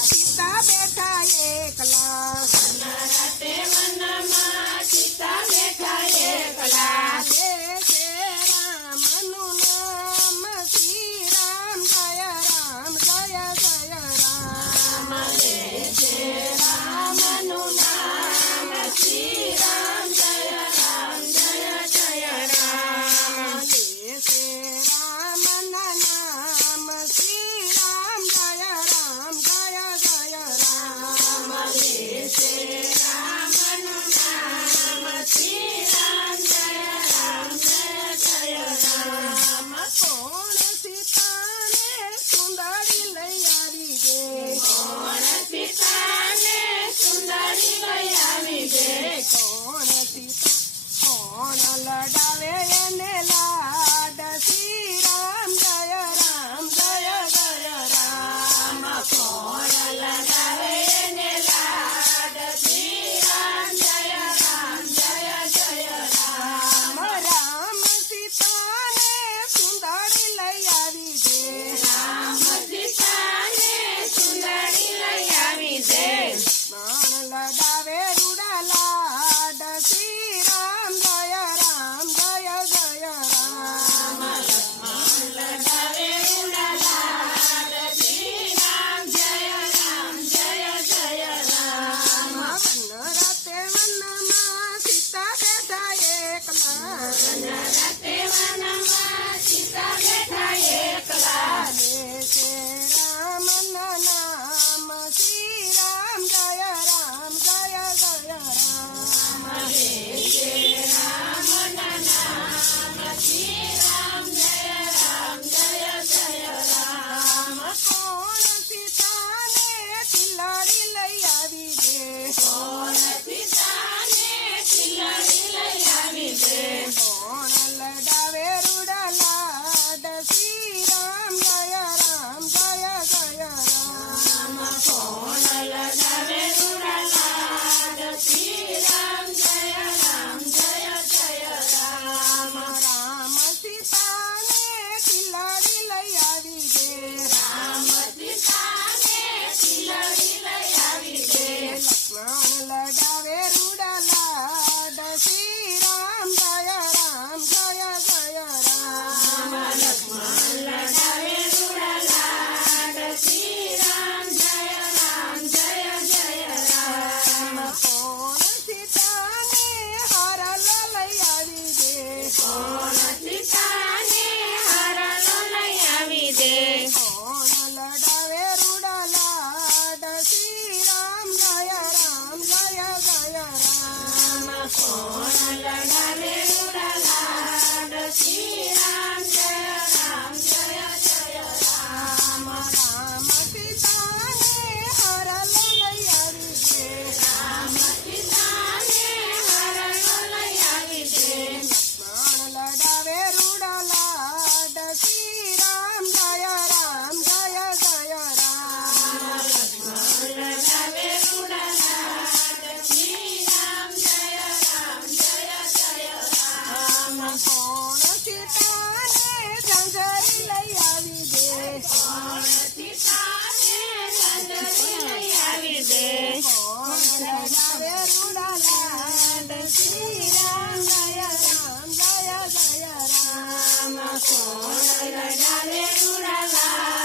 સીતા બેઠા એકલા રાતે વનમાં સીતા બેઠા એકલા દેશે રામનું નામ શ્રી રામ જય રામ જય જય રામ દેશે રામનું નામ શ્રી રામ જય રામ જય જય રામ દેશે રામના નામ શ્રી રામ જય રામ જય જય રામ દેશે રામનું નામ શ્રી રામ જય રામ જય જય રામ કોણ સીતાને સુંદરી લઈ આવી દે કોણ સીતાને સુંદરી લઈ આવી દે કોણ સીતા કોણ લડાવે એને લાડ શ્રી રામ જય રામ જય જય રામ કોણ લગાવે એને લાડ શ્રી રામ જય રામ જય જય રામ રામ સીતાને સુંદરી લઈ આવી દે રામ સીતાને સુંદરી લઈ આવી દે માણ લડાવે રૂડા લાડ શ્રી રામ જય રામ જય જય રામ લગાવે ઉડા લાડ શ્રી રામ જય રામ જય જય રામ રાતે વનમાં સીતા બેઠા એકલા રાતે વનમાં સીતા બેઠા એકલા દેશે રામના નામ શ્રી રામ જય રામ જય જય રામ દેશે રામના નામ શ્રી રામ જય રામ જય જય રામ કોણ સીતાને તિલડી લઈ આવી દે કોણ સીતાને તિલડી લઈ આવી દે કોણ લડાવે રૂડા લાડ શ્રી રામ જય રામ જય જય રામ કોણ લગાવે રૂડા લાડ શ્રી રામ જય રામ જય જય રામ રામ સીતાને તિલડી લઈ આવી દે રામ સીતાને તિલડી લઈ આવી દે લક્ષ્મણ લડાવે રૂડા લાડ શ્રી રામ જય રામ જય જય રામ લક્ષ્મણ લગાવે રૂડા લાડ શ્રી રામ જય રામ જય જય રામ કોણ સીતાને હારલ લઈ આવી દે કોણ સીતાને હારલો લઈ આવી દે કોણ લડાવે રૂડા લાડ શ્રી રામ જય રામ જય જય રામ કોણ લગાવે રૂડા લાડ શ્રી રામ જય રામ જય જય રામ રામ સીતાને હારલ લઈ આવી દે રામ સીતાને હારલો લઈ આવી દે લક્ષ્મણ લડાવે રૂડા લાડ શ્રી રામ જય રામ જય જય રામ લગાવે રૂડા લાડ શ્રી રામ જય રામ જય જય રામ કોણ સીતાને ઝંઝરી લઈ આવી દે કોણ સીતાને ઝંઝરી લઈ આવી દે કોણ લડાવે રૂડા લાડ શ્રી રામ જય રામ જય જય રામ કોણ લગાવે રૂડા લાડ